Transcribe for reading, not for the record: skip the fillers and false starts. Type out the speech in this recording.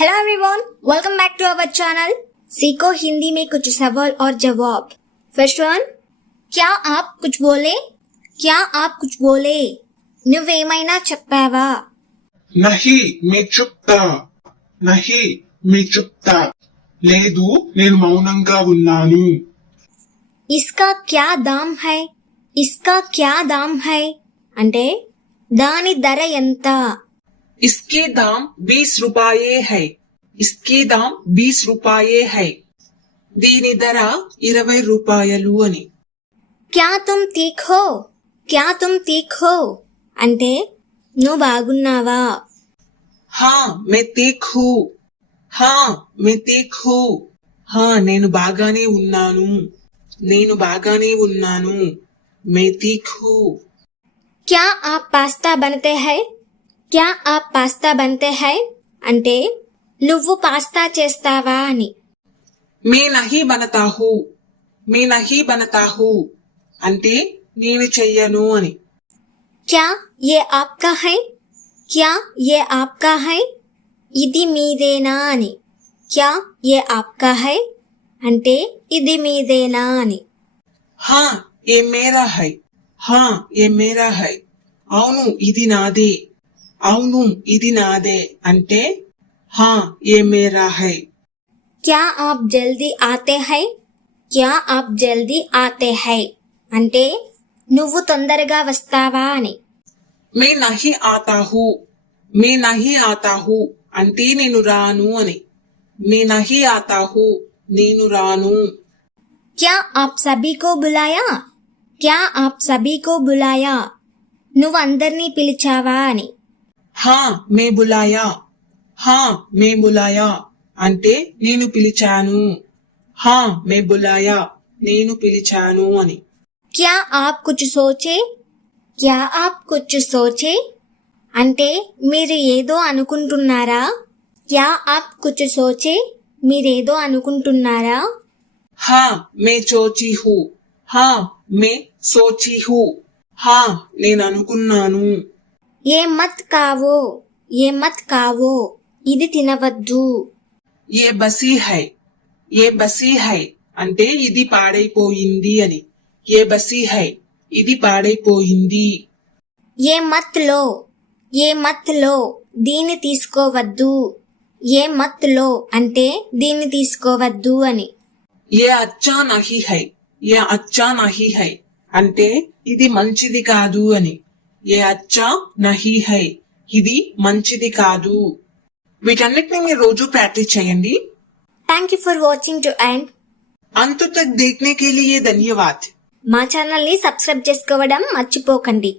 Hello everyone, welcome back to our channel. सीखो हिंदी में कुछ सवाल और जवाब। फर्स्ट वन, क्या आप कुछ बोले? क्या आप कुछ बोले? నువ్వేమైనా చెప్పావా? नहीं मैं चुप्ता नहीं मैं चुप्ता లేదు నేను మౌనంగా ఉన్నాను। इसका क्या दाम है? इसका क्या दाम है అంటే దాని ధర ఎంత? इसके दाम 20 रुपये है। इसके दाम 20 रुपये है। దీని ధర 20 రూపాయలు అని। क्या तुम ठीक हो? क्या तुम ठीक हो అంటే నువ్వు బాగున్నావా? हाँ मैं ठीक हूँ। हाँ मैं ठीक हूँ। हाँ నేను బాగానే ఉన్నాను। నేను బాగానే ఉన్నాను। मैं ठीक हूँ। क्या आप पास्ता बनते हैं? क्या आप पास्ता बनते हैं అంటే నువ్వు పాస్తా చేస్తావా అని। मैं नहीं बनता हूँ। मैं नहीं बनता हूँ అంటే నేను చెయ్యను అని। क्या ये आपका है? क्या ये आपका है ఇది మీదేనా అని। क्या ये आपका है అంటే ఇది మీదేనా అని। हाँ ये मेरा है। हाँ ये मेरा है అవును ఇది నాదే। అవును ఇది నాదే అంటే हाँ ये मेरा है। क्या आप जल्दी आते हैं? क्या आप जल्दी आते हैं అంటే నువ్వు తొందరగా వస్తావా అని। मैं नहीं आता हूँ। मैं नहीं आता हूँ అంటే నేను రాను అని। मैं नहीं आता हूँ నేను రాను। क्या आप सभी को बुलाया? क्या आप सभी को बुलाया నువ్వు అందరినీ పిలిచావా అని। हाँ मैं बुलाया। हाँ मैं बुलाया అంటే నేను పిలిచాను। हाँ मैं बुलाया నేను పిలిచాను అని। क्या आप कुछ सोचे? क्या आप कुछ सोचे అంటే మీరు ఏదో అనుకుంటున్నారా? क्या आप कुछ सोचे మీరేదో అనుకుంటున్నారా? हाँ मैं सोची हूँ। हाँ मैं सोची हूँ हाँ నేను అనుకున్నాను। ఏ మత్ కావో ఏ మత్ కావో ఇది తినవద్దు। ఏ బసీ హై। ఏ బసీ హై అంటే ఇది పాడైపోయింది అని। ఏ బసీ హై ఇది పాడైపోయింది। ఏ మత్ లో ఏ మత్ లో దీన్ని తీసుకోవద్దు। ఏ మత్ లో అంటే దీన్ని తీసుకోవద్దు అని। ఏ అచ్చా నహీ హై। ఏ అచ్చా నహీ హై అంటే ఇది మంచిది కాదు అని। ఏ అచ్చా నహీ హై ఇది మంచిది కాదు। వీటన్నిటిని మీరు రోజు ప్రాక్టీస్ చేయండి। Thank you for watching to end. अंत तक देखने के लिए धन्यवाद। మా ఛానల్ ని సబ్స్క్రైబ్ చేసుకోవడం మర్చిపోకండి।